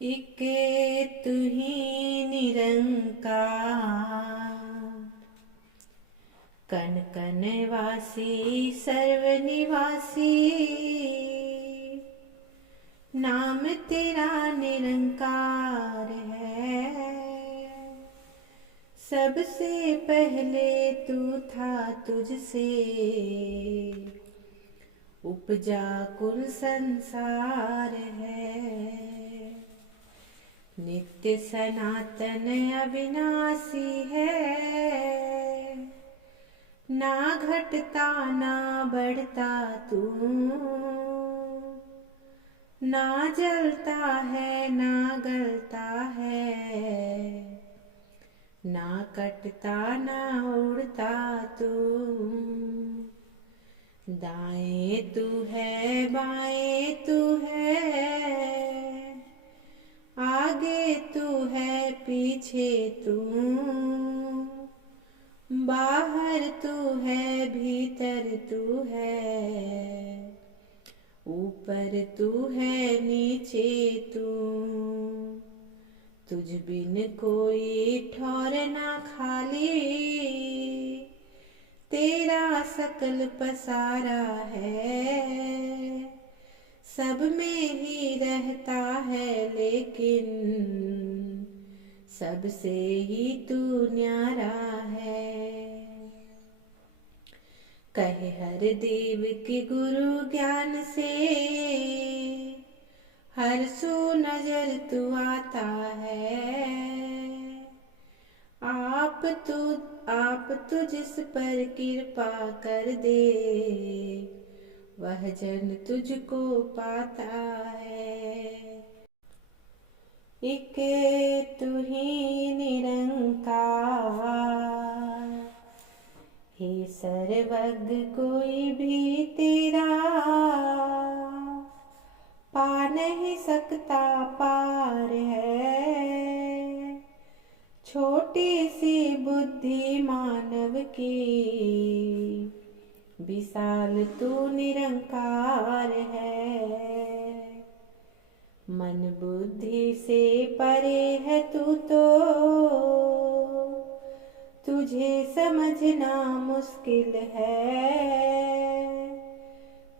एक तू ही निरंकार, कण कण वासी सर्वनिवासी। नाम तेरा निरंकार है, सबसे पहले तू था, तुझसे उपजा कुल संसार है। नित्य सनातन अविनाशी है, ना घटता ना बढ़ता तू, ना जलता है ना गलता है, ना कटता ना उड़ता तू। दाएं तू है बाएं तू है, आगे तू है पीछे तू, बाहर तू है भीतर तू है, ऊपर तू है नीचे तू। तुझ बिन कोई ठौर ना खाली, तेरा सकल पसारा है। सब में ही रहता है लेकिन सबसे ही तू न्यारा है। कहे हर देव के गुरु ज्ञान से, हर सू नजर तू आता है। आप तू जिस पर कृपा कर दे, वह जन तुझको पाता है। एक तू ही निरंकार, हे सर्वज्ञ कोई भी तेरा पा नहीं सकता पार है। छोटी सी बुद्धि मानव की, विशाल तू निरंकार है। मन बुद्धि से परे है तू तो, तुझे समझना मुश्किल है।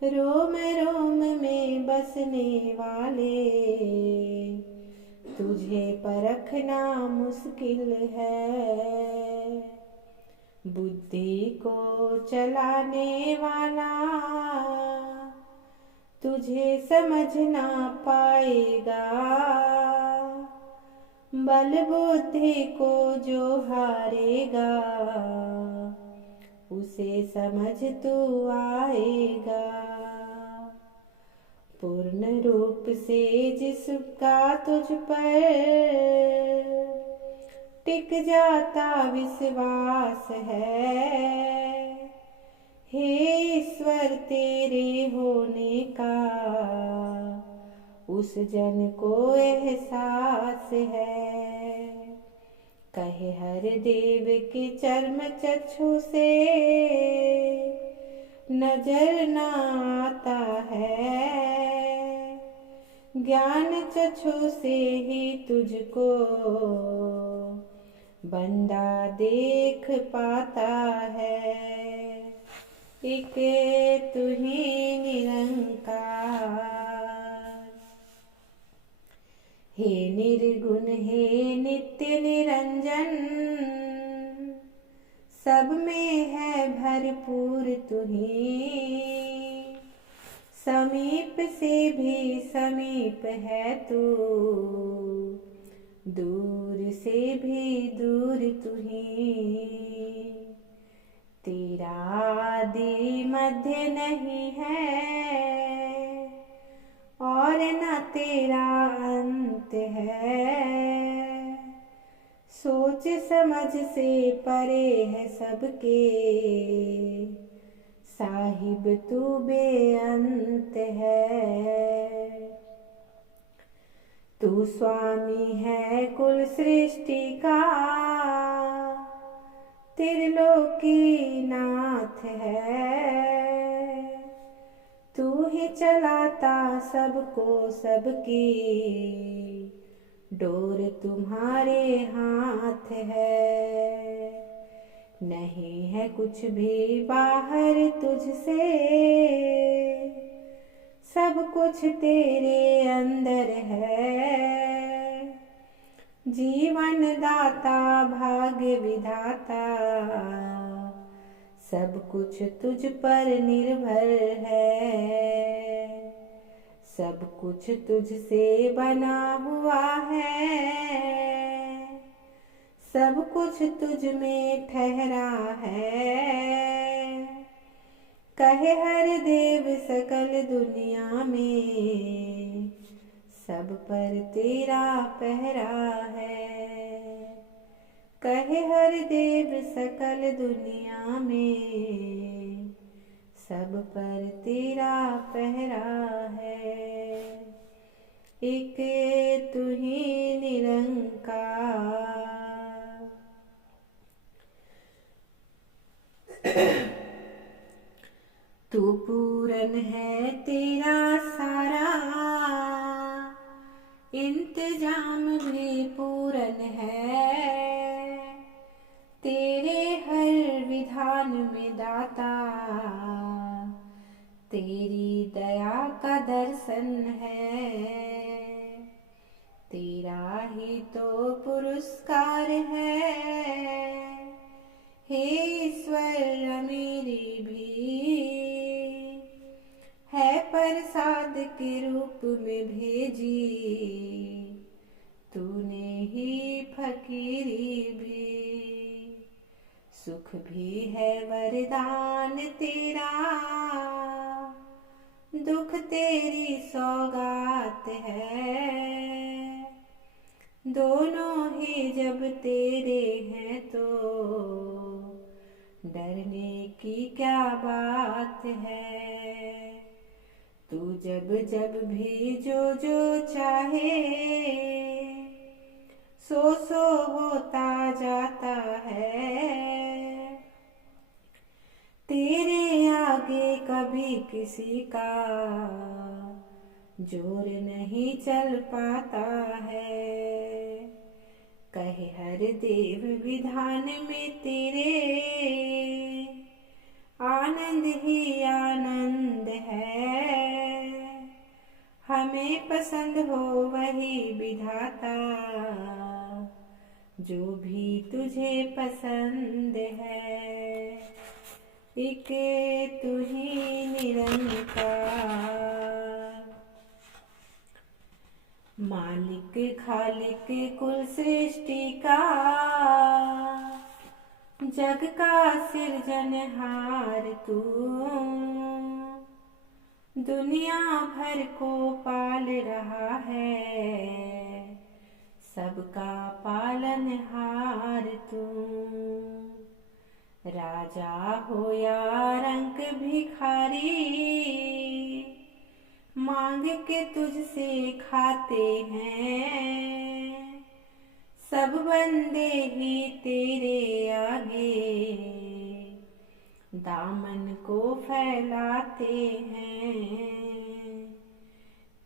रोम रोम में बसने वाले, तुझे परखना मुश्किल है। बुद्धि को चलाने वाला, तुझे समझ ना पाएगा। बल बुद्धि को जो हारेगा, उसे समझ तू आएगा। पूर्ण रूप से जिसका तुझ पर टिक जाता विश्वास है। हे ईश्वर तेरे होने का, उस जन को एहसास है। कहे हर देव के चर्म चक्षु से, नजर न आता है। ज्ञान चक्षु से ही तुझको बंदा देख पाता है। एक तू ही निरंकार, हे निर्गुण हे नित्य निरंजन। सब में है भरपूर तू ही, समीप से भी समीप है तू, दूर से भी दूर तू ही। तेरा आदि मध्य नहीं है, और न तेरा अंत है। सोच समझ से परे है सबके, साहिब तू बेअंत है। तू स्वामी है कुल सृष्टि का, त्रिलोकी नाथ है। तू ही चलाता सबको सबकी, डोर तुम्हारे हाथ है, नहीं है कुछ भी बाहर तुझसे, सब कुछ तेरे अंदर है। जीवन दाता भाग्य विधाता, सब कुछ तुझ पर निर्भर है, सब कुछ तुझसे बना हुआ है, सब कुछ तुझ में ठहरा है। कहे हर देव सकल दुनिया में, सब पर तेरा पहरा है। कहे हर देव सकल दुनिया में, सब पर तेरा पहरा है। एक तू ही निरंकार, तू पूरन है तेरा सारा, इंतजाम भी पूरन है। तेरे हर विधान में दाता, तेरी दया का दर्शन है। तेरा ही तो पुरस्कार है, हे ईश्वर मेरी भी है प्रसाद के रूप में भेजी। तूने ही फकीरी भी, सुख भी है वरदान तेरा, दुख तेरी सौगात है। दोनों ही जब तेरे हैं तो डरने की क्या बात है। तू जब जब भी जो जो चाहे, सो सो होता जाता है। तेरे आगे कभी किसी का जोर नहीं चल पाता है। कहे हर देव विधान में तेरे, आनंद ही आनंद है। हमें पसंद हो वही विधाता, जो भी तुझे पसंद है। एक तू ही निरंकार, मालिक खालिक कुल सृष्टि का, जग का सिरजनहार तू। दुनिया भर को पाल रहा है, सबका पालनहार तू। राजा हो या रंक भिखारी, मांग के तुझसे खाते हैं। सब बंदे ही तेरे आगे दामन को फैलाते हैं।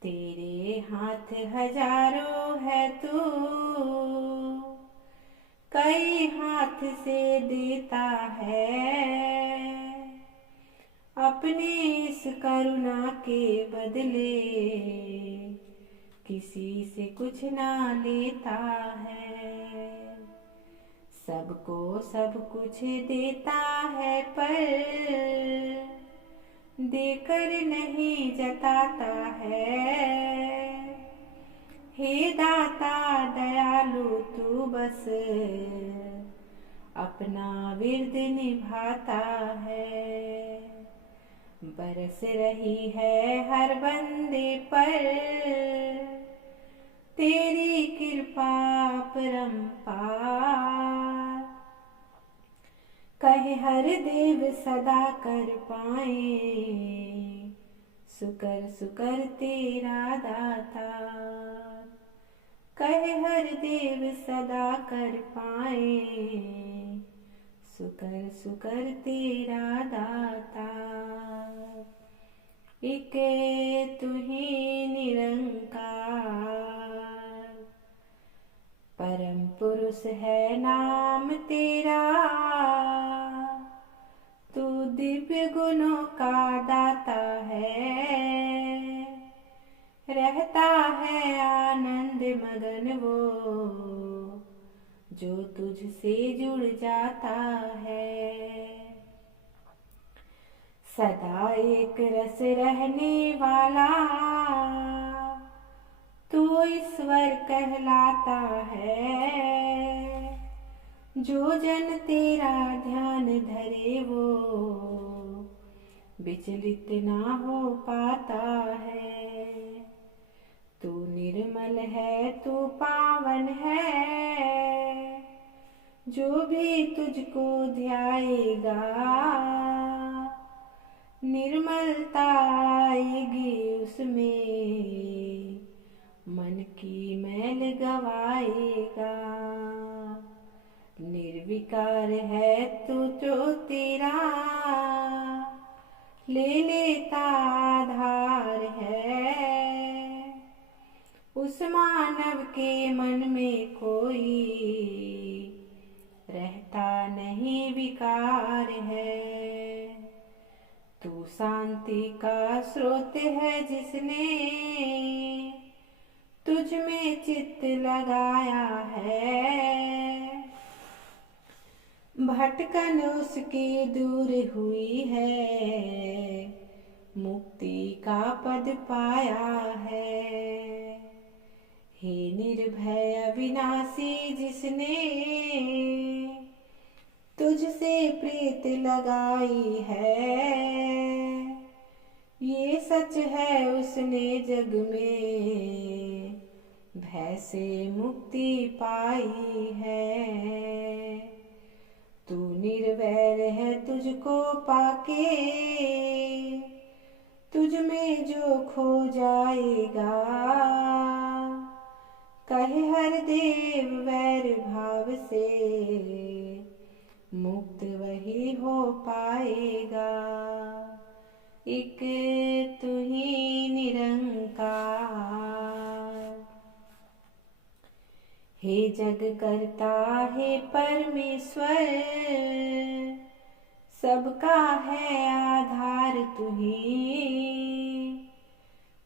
तेरे हाथ हजारों है तू, कई हाथ से देता है। अपने इस करुणा के बदले किसी से कुछ ना लेता है। सबको सब कुछ देता है, पर देकर नहीं जताता है। हे दाता दयालु तू बस अपना विरद निभाता है। बरस रही है हर बंदे पर तेरी कृपा परम्पार। कहे हर देव सदा कर पाए, सुकर सुकर तेरा दाता। कहे हर देव सदा कर पाए, सुकर सुकर तेरा दाता। एक तू ही निरंकार, सदृश है नाम तेरा, तू दिव्य गुणों का दाता है। रहता है आनंद मगन वो, जो तुझसे जुड़ जाता है। सदा एक रस रहने वाला, तू ईश्वर कहलाता है। जो जन तेरा ध्यान धरे वो, विचलित ना हो पाता है। तू निर्मल है, तू पावन है, जो भी तुझको ध्याएगा, निर्मलता आएगी उसमें, मन की मैल गवाएगा। निर्विकार है तू जो तेरा, ले लेता आधार है। उस मानव के मन में कोई रहता नहीं विकार है। तू शांति का स्रोत है, जिसने तुझ में चित्त लगाया है। भटकन उसकी दूर हुई है, मुक्ति का पद पाया है। हे निर्भय अविनाशी, जिसने तुझसे प्रीत लगाई है। ये सच है उसने जग में भय से मुक्ति पाई है। तू निर्वैर है, तुझको पाके तुझ में जो खो जाएगा। कहे हर देव वैर भाव से, मुक्त वही हो पाएगा। एक तू ही निरंकार। हे जग करता है परमेश्वर, सबका है आधार तू ही।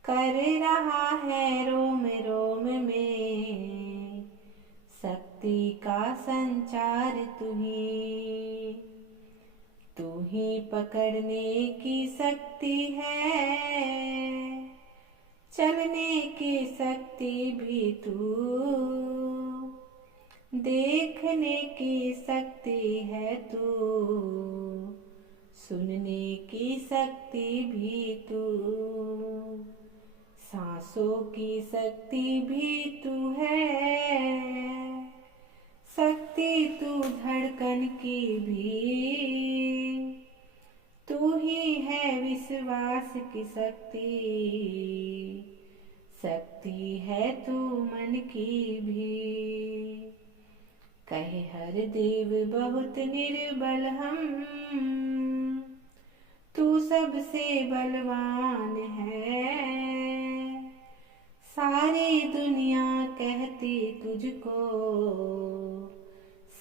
कर रहा है रोम रोम में, शक्ति का संचार तू ही। तू ही पकड़ने की शक्ति है, चलने की शक्ति भी तू। देखने की शक्ति है तू, सुनने की शक्ति भी तू। सांसों की शक्ति भी तू है, शक्ति तू धड़कन की भी। तू ही है विश्वास की शक्ति, शक्ति है तू मन की भी। कहे हर देव बहुत निर्बल हम, तू सबसे बलवान है। सारी दुनिया कहती तुझको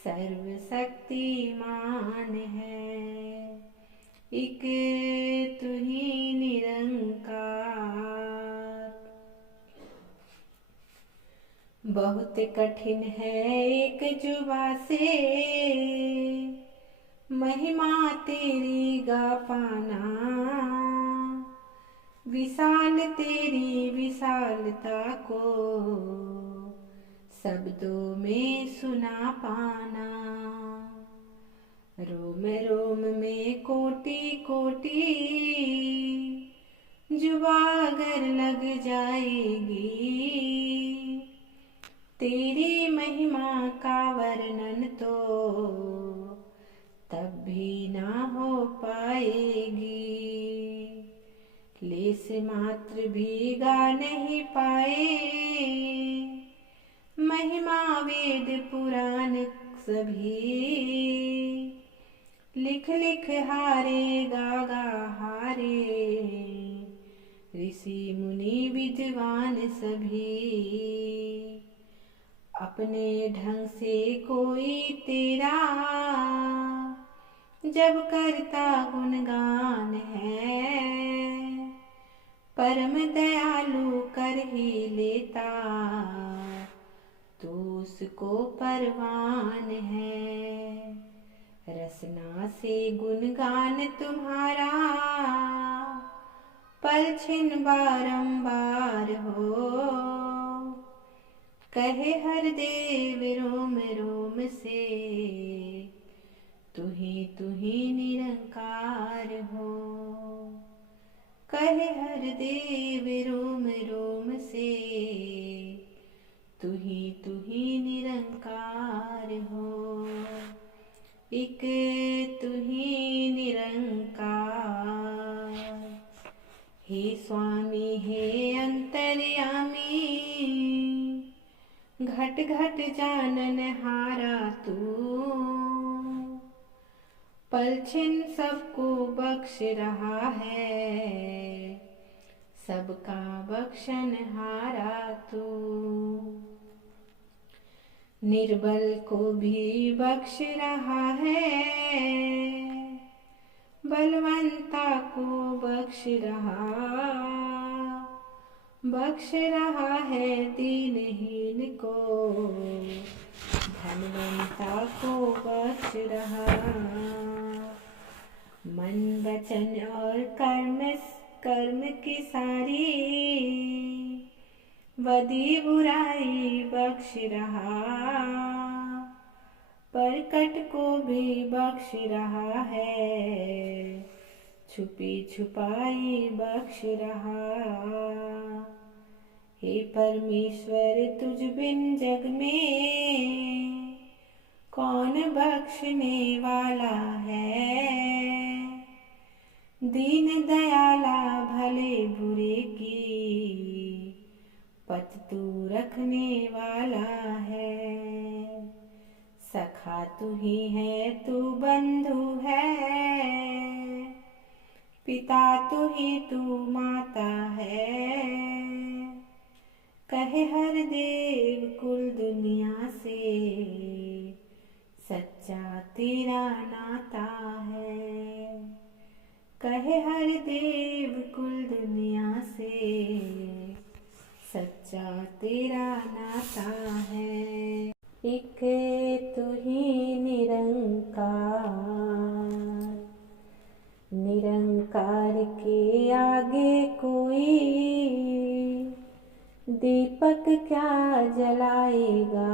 सर्वशक्तिमान है। एक तू ही निरंकार। बहुत कठिन है एक जुबा से, महिमा तेरी गा पाना। विशाल तेरी विशालता को शब्दों में सुना पाना। रोम रोम में कोटि कोटि जुबा अगर लग जाएगी, तेरी महिमा का वर्णन तो तब भी ना हो पाएगी। लेस मात्र भी गा नहीं पाए, महिमा वेद पुराण सभी। लिख लिख हारे गा गा हारे, ऋषि मुनि विद्वान सभी। अपने ढंग से कोई तेरा जब करता गुणगान है, परम दयालु कर ही लेता तो उसको परवान है। रसना से गुणगान तुम्हारा पलछिन बारंबार हो, कहे हर देव रोम रोम से तू ही निरंकार हो। कहे हर देव रोम रोम से तू ही निरंकार हो। एक तू ही निरंकार, हे स्वामी हे अंतर्यामी, घट घट जानन हारा तू, पलछिन सबको बख्श रहा है, सबका बख्शन हारा तू। निर्बल को भी बख्श रहा है, बलवंता को बख्श रहा है दीनहीन को, धनवंता को बख्श रहा। मन वचन और कर्म की सारी बदी बुराई बख्श रहा, परकट को भी बख्श रहा है, छुपी छुपाई बख्श रहा। हे परमेश्वर तुझ बिन जग में कौन बख्शने वाला है, दीन दयाला भले बुरे की पथ तू रखने वाला है। सखा तू ही है तू बंधु है, पिता तू ही तू माता है, कहे हर देव कुल दुनिया से सच्चा तेरा नाता है। कहे हर देव कुल दुनिया से सच्चा तेरा नाता है। एक तू ही निरंकार के आगे कोई दीपक क्या जलाएगा,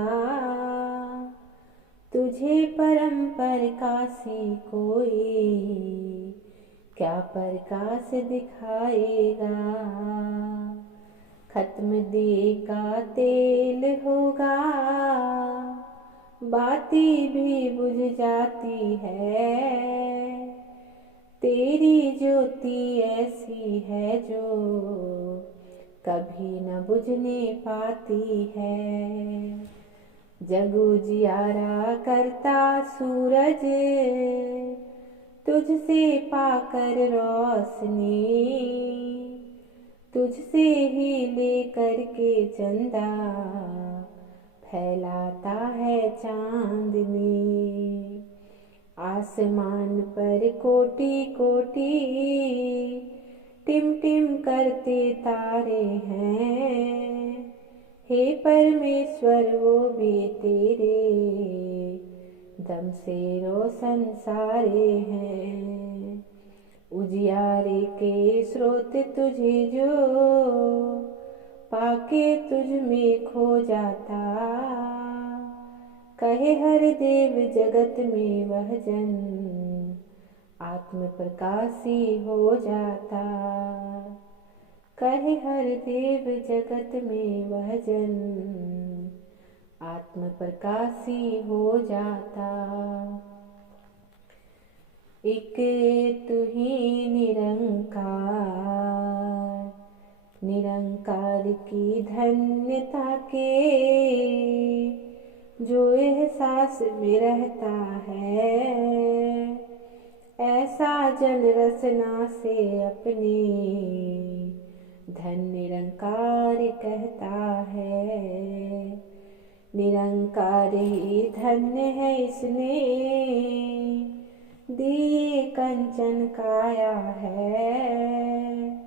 तुझे परम प्रकाशी कोई क्या प्रकाश दिखाएगा। खत्म दिए का तेल होगा, बाती भी बुझ जाती है, तेरी ज्योति ऐसी है जो कभी न बुझने पाती है। जग उजियारा करता सूरज तुझसे पाकर रोशनी, तुझसे ही लेकर के चंदा फैलाता है चांदनी। आसमान पर कोटि कोटि टिम टिम करते तारे हैं, हे परमेश्वर वो भी तेरे दम से रोशन सारे हैं। उजियारे के स्रोत तुझे जो पाके तुझ में खो जाता, कहे हर देव जगत में वह जन आत्म प्रकाशी हो जाता। कहे हर देव जगत में वह जन आत्म प्रकाशी हो जाता। एक तू ही निरंकार की धन्यता के जो एहसास में रहता है, ऐसा जल रसना से अपने धन निरंकार कहता है। निरंकार ही धन्य है इसने दिए कंचन काया है।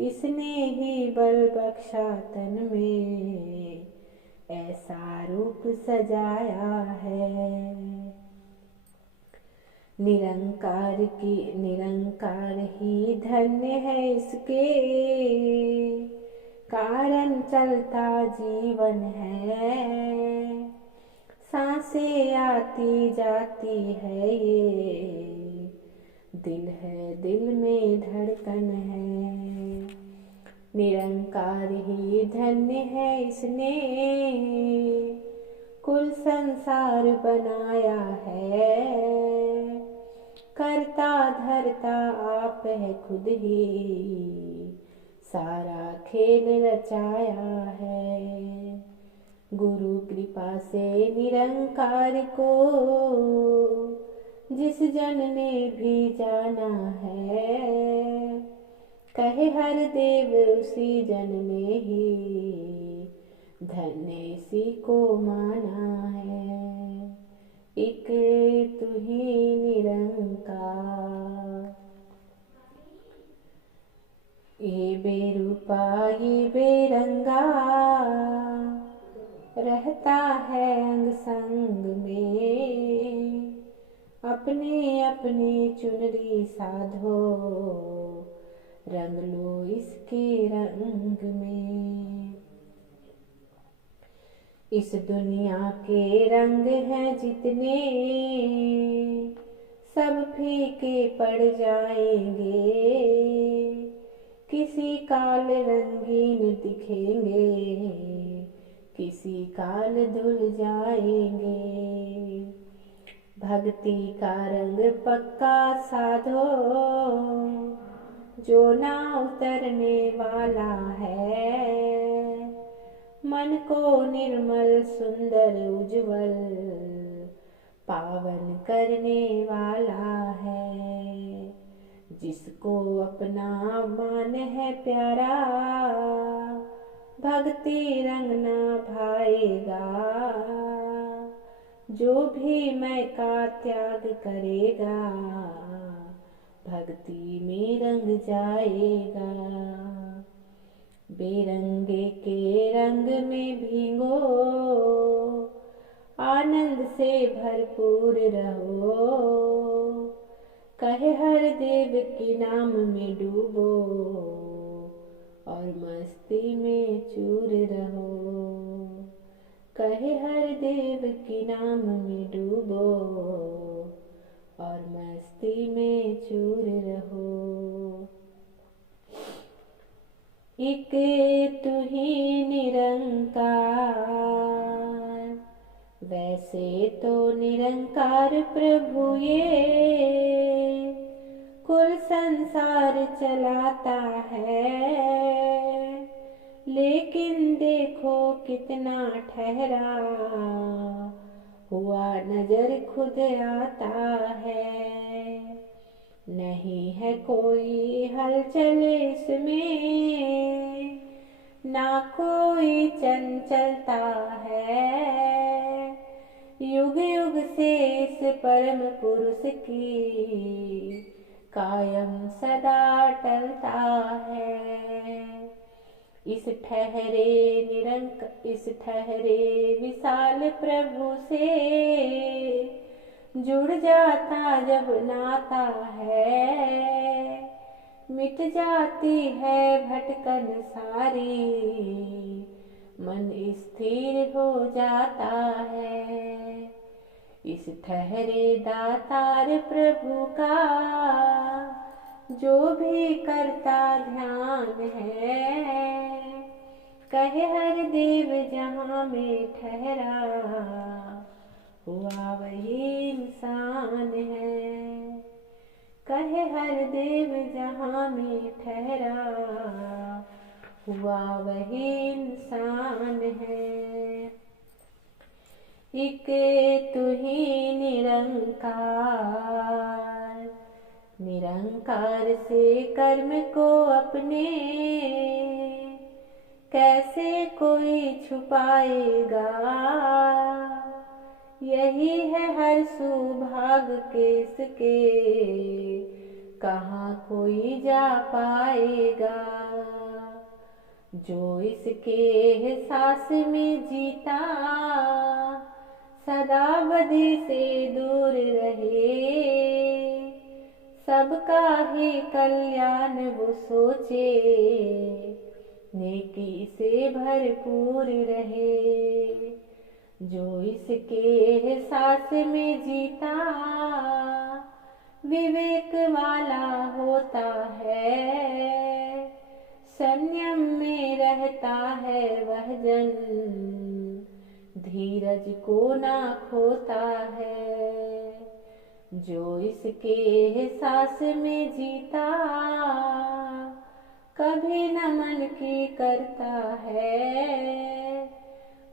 इसने ही बल बख्शा तन में ऐसा रूप सजाया है। निरंकार ही धन्य है इसके कारण चलता जीवन है। सांसें आती जाती है ये दिल है, दिल में धड़कन है। निरंकार ही धन्य है इसने कुल संसार बनाया है। करता धरता आप है खुद ही सारा खेल रचाया है। गुरु कृपा से निरंकार को जिस जन ने भी जाना है, कहे हर देव उसी जन ने ही धन्य इसी को माना है। एक तू ही निरंकार, ये बेरूपा ये बेरंगा रहता है अंग संग में। अपने अपने चुनरी साधो रंग लो इसके रंग में। इस दुनिया के रंग हैं जितने सब फीके पड़ जाएंगे। किसी काल रंगीन दिखेंगे, किसी काल धुल जाएंगे। भक्ति का रंग पक्का साधो जो ना उतरने वाला है। मन को निर्मल सुंदर उज्जवल पावन करने वाला है। जिसको अपना मान है प्यारा भक्ति रंग ना भाएगा। जो भी मैं का त्याग करेगा भक्ति में रंग जाएगा। बेरंगे के रंग में भीगो आनंद से भरपूर रहो। कहे हर देव के नाम में डूबो और मस्ती में चूर रहो। कहे हर देव के नाम में डूबो और मस्ती में चूर रहो। एक तू ही निरंकार, वैसे तो निरंकार प्रभु ये कुल संसार चलाता है। लेकिन देखो कितना ठहरा हुआ नजर खुद आता है। नहीं है कोई हलचल इसमें, ना कोई चंचलता है। युग युग से इस परम पुरुष की कायम सदा टलता है। इस ठहरे विशाल प्रभु से जुड़ जाता जब नाता है। मिट जाती है भटकन सारी, मन स्थिर हो जाता है। इस ठहरे दातार प्रभु का जो भी करता ध्यान है। कहे हर देव जहाँ में ठहरा हुआ वही इंसान है। कहे हर देव जहाँ में ठहरा हुआ वही इंसान है। एक तू ही निरंकार, निरंकार से कर्म को अपने कैसे कोई छुपाएगा। यही है हर सुभाग किसके, कहाँ कोई जा पाएगा। जो इसके एहसास में जीता, सदा बदी से दूर रहे। सबका ही कल्याण वो सोचे, नेकी से भरपूर रहे। जो इसके एहसास में जीता, विवेक वाला होता है। संयम में रहता है वह जन, धीरज को ना खोता है। जो इसके एहसास में जीता, कभी न मन की करता है।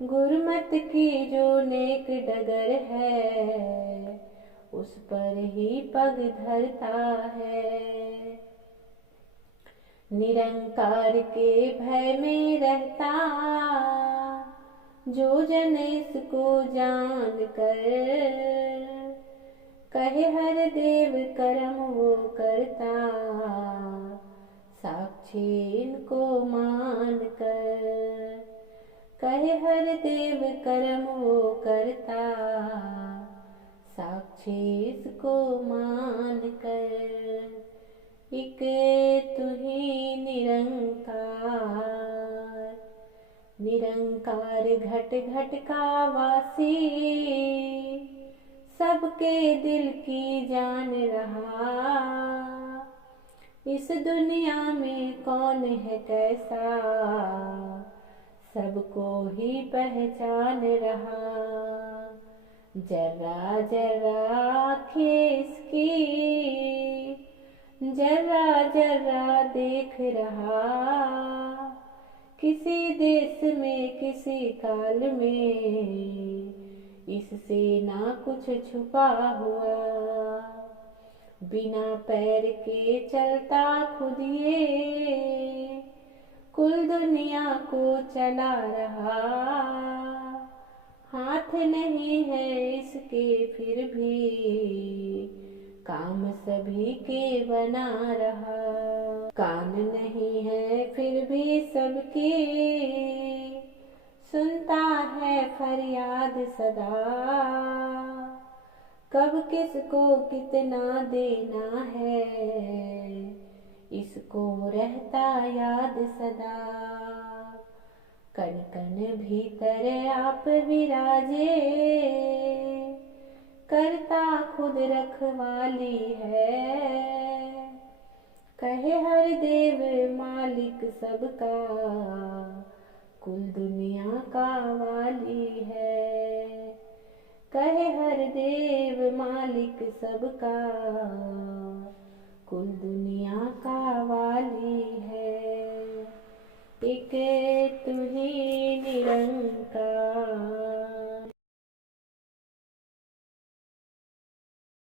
गुरमत की जो नेक डगर है, उस पर ही पग धरता है। निरंकार के भय में रहता, जो जन इसको जान कर, कहे हर देव कर्म वो करता, साक्षी इनको मान कर। कहे हर देव कर्म वो करता, साक्षी इसको मान कर। एक तू ही निरंकार, निरंकार घट घट का वासी, सबके दिल की जान रहा। इस दुनिया में कौन है कैसा, सबको ही पहचान रहा। जरा जरा आँखें इसकी, जरा जरा देख रहा। किसी देश में किसी काल में, इससे ना कुछ छुपा हुआ। बिना पैर के चलता खुद ये, कुल दुनिया को चला रहा। हाथ नहीं है इसके फिर भी, काम सभी के बना रहा। कान नहीं है फिर भी सबकी, सुनता है फरियाद सदा। कब किसको कितना देना है, इसको रहता याद सदा। कण कण भीतर आप विराजे, करता खुद रखवाली है। कहे हर देव मालिक सबका, कुल दुनिया का वाली है। कहे हर देव मालिक सबका, कुल दुनिया का वाली है। एक तू ही